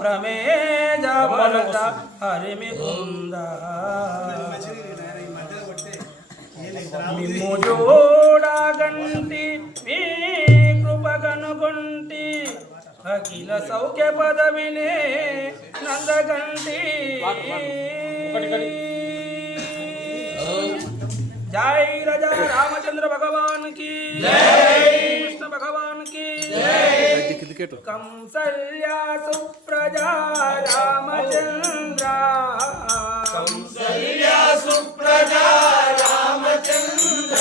ప్రమేజ వరద హరిమి బృంద మిమ్ము జోడగంటి మీ కృపగనుగొంటి అఖిల సౌఖ్య పదవినే నందగంటి जय राजा रामचंद्र भगवान की जय कृष्ण भगवान की जय कंसल्या सुप्रजा रामचंद्र कंसल्या सुप्रजा रामचंद्र